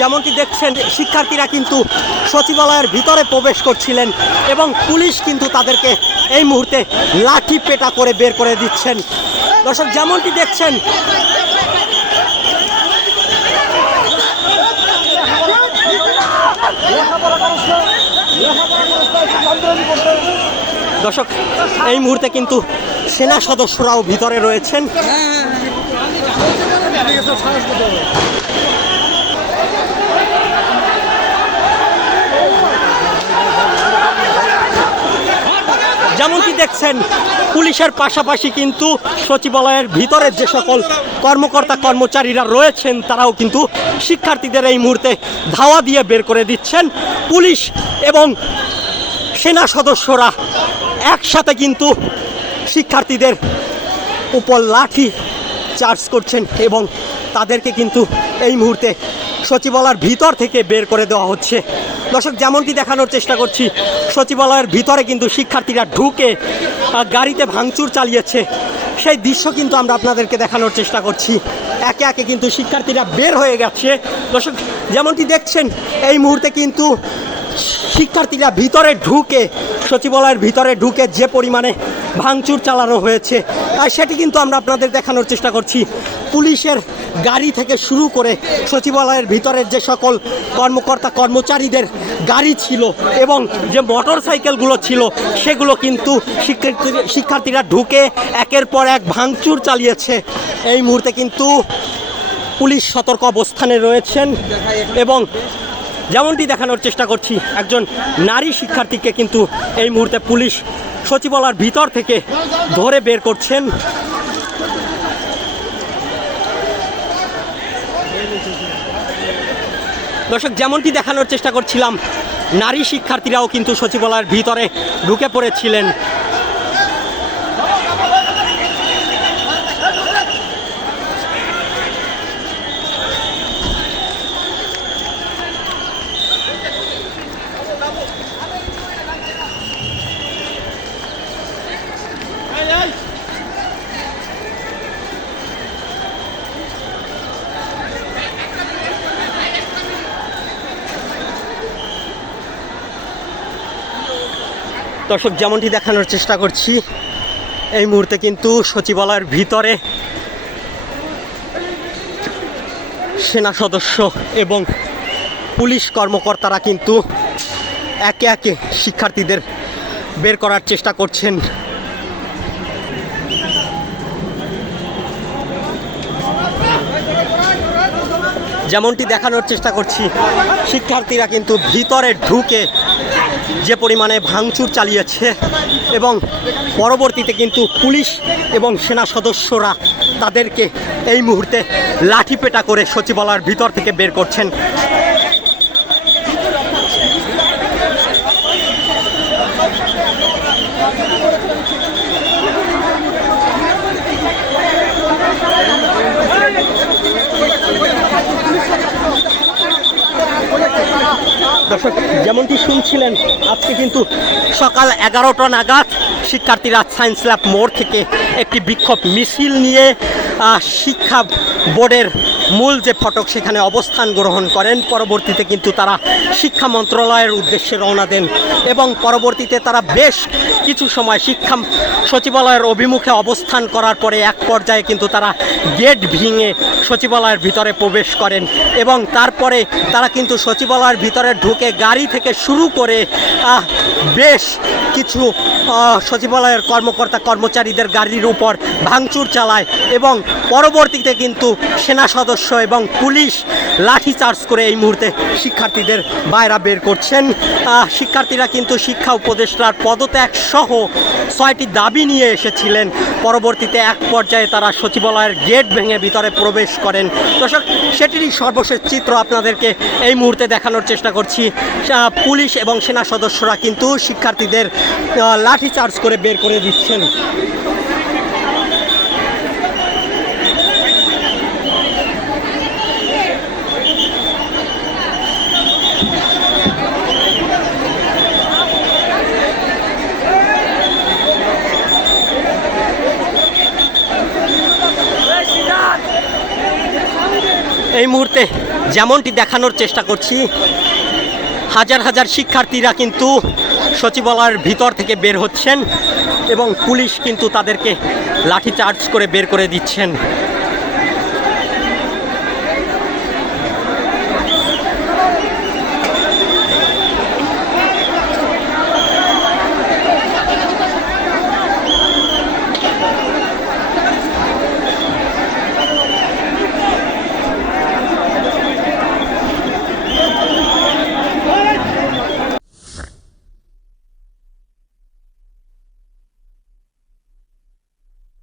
যেমনটি দেখছেন, শিক্ষার্থীরা কিন্তু সচিবালয়ের ভিতরে প্রবেশ করছিলেন এবং পুলিশ কিন্তু তাদেরকে এই মুহূর্তে লাঠি পেটা করে বের করে দিচ্ছেন। দর্শক, যেমনটি দেখছেন, দর্শক, এই মুহূর্তে কিন্তু সেনা সদস্যরাও ভিতরে রয়েছেন। যেমনটি দেখছেন, পুলিশের পাশাপাশি কিন্তু সচিবালয়ের ভিতরে যে সকল কর্মকর্তা, কর্মচারীরা রয়েছেন, তারাও কিন্তু শিক্ষার্থীদের এই মুহূর্তে ধাওয়া দিয়ে বের করে দিচ্ছেন। পুলিশ এবং সেনা সদস্যরা একসাথে কিন্তু শিক্ষার্থীদের উপর লাঠি চার্জ করছেন এবং তাদেরকে কিন্তু এই মুহূর্তে সচিবালয়ের ভিতর থেকে বের করে দেওয়া হচ্ছে। দর্শক, যেমনটি দেখানোর চেষ্টা করছি, সচিবালয়ের ভিতরে কিন্তু শিক্ষার্থীরা ঢুকে গাড়িতে ভাঙচুর চালিয়েছে। সেই দৃশ্য কিন্তু আমরা আপনাদেরকে দেখানোর চেষ্টা করছি। একে একে কিন্তু শিক্ষার্থীরা বের হয়ে গেছে। দর্শক, যেমনটি দেখছেন, এই মুহূর্তে কিন্তু শিক্ষার্থীরা ভিতরে ঢুকে, সচিবালয়ের ভিতরে ঢুকে যে পরিমাণে ভাঙচুর চালানো হয়েছে সেটি কিন্তু আমরা আপনাদের দেখানোর চেষ্টা করছি। পুলিশের গাড়ি থেকে শুরু করে সচিবালয়ের ভিতরের যে সকল কর্মকর্তা কর্মচারীদের গাড়ি ছিল এবং যে মোটর সাইকেলগুলো ছিল, সেগুলো কিন্তু শিক্ষার্থী শিক্ষার্থীরা ঢুকে একের পর এক ভাঙচুর চালিয়েছে। এই মুহূর্তে কিন্তু পুলিশ সতর্ক অবস্থানে রয়েছেন এবং যেমনটি দেখানোর চেষ্টা করছি, একজন নারী শিক্ষার্থীকে কিন্তু এই মুহূর্তে পুলিশ সচিবালয়ের ভিতর থেকে ধরে বের করছেন। দর্শক, যেমনটি দেখানোর চেষ্টা করছিলাম, নারী শিক্ষার্থীরাও কিন্তু সচিবালয়ের ভিতরে ঢুকে পড়েছিলেন। দর্শক, যেমনটি দেখানোর চেষ্টা করছি, এই মুহূর্তে কিন্তু সচিবালয়ের ভিতরে সেনা সদস্য এবং পুলিশ কর্মকর্তারা কিন্তু একে একে শিক্ষার্থীদের বের করার চেষ্টা করছেন। যেমনটি দেখানোর চেষ্টা করছি, শিক্ষার্থীরা কিন্তু ভিতরে ঢুকে যে পরিমাণে ভাঙচুর চালিয়েছে এবং পরবর্তীতে কিন্তু পুলিশ এবং সেনা সদস্যরা তাদেরকে এই মুহূর্তে লাঠিপেটা করে সচিবালয়ের ভিতর থেকে বের করছেন। দর্শক, যেমনটি শুনছিলেন, আজকে কিন্তু সকাল এগারোটা নাগাদ শিক্ষার্থীরা সায়েন্স ল্যাব মোড় থেকে একটি বিক্ষোভ মিছিল নিয়ে শিক্ষা বোর্ডের মূল যে ফটক সেখানে অবস্থান গ্রহণ করেন, পরবর্তীতে কিন্তু তারা শিক্ষা মন্ত্রণালয়ের উদ্দেশ্যে রওনা দেন এবং পরবর্তীতে তারা বেশ কিছু সময় শিক্ষা সচিবালয়ের অভিমুখে অবস্থান করার পরে এক পর্যায়ে কিন্তু তারা গেট ভেঙে সচিবালয়ের ভিতরে প্রবেশ করেন এবং তারপরে তারা কিন্তু সচিবালয়ের ভিতরে ঢুকে গাড়ি থেকে শুরু করে বেশ কিছু সচিবালয়ের কর্মকর্তা কর্মচারীদের গাড়ির উপর ভাঙচুর চালায় এবং পরবর্তীতে কিন্তু সেনা সদস্য এবং পুলিশ লাঠি চার্জ করে এই মুহূর্তে শিক্ষার্থীদের বাইরা বের করছেন। শিক্ষার্থীরা কিন্তু শিক্ষা উপদেষ্টার পদত্যাগ সহ ছয়টি দাবি নিয়ে এসেছিলেন। পরবর্তীতে এক পর্যায়ে তারা সচিবালয়ের গেট ভেঙে ভিতরে প্রবেশ করেন। দর্শক, সেটিরই সর্বশেষ চিত্র আপনাদেরকে এই মুহূর্তে দেখানোর চেষ্টা করছি। পুলিশ এবং সেনা সদস্যরা কিন্তু শিক্ষার্থীদের লাঠি চার্জ করে বের করে দিচ্ছেন। এই মুহূর্তে যেমনটি দেখানোর চেষ্টা করছি, হাজার হাজার শিক্ষার্থীরা কিন্তু সচিবালয়ের ভিতর থেকে বের হচ্ছেন এবং পুলিশ কিন্তু তাদেরকে লাঠিচার্জ করে বের করে দিচ্ছেন।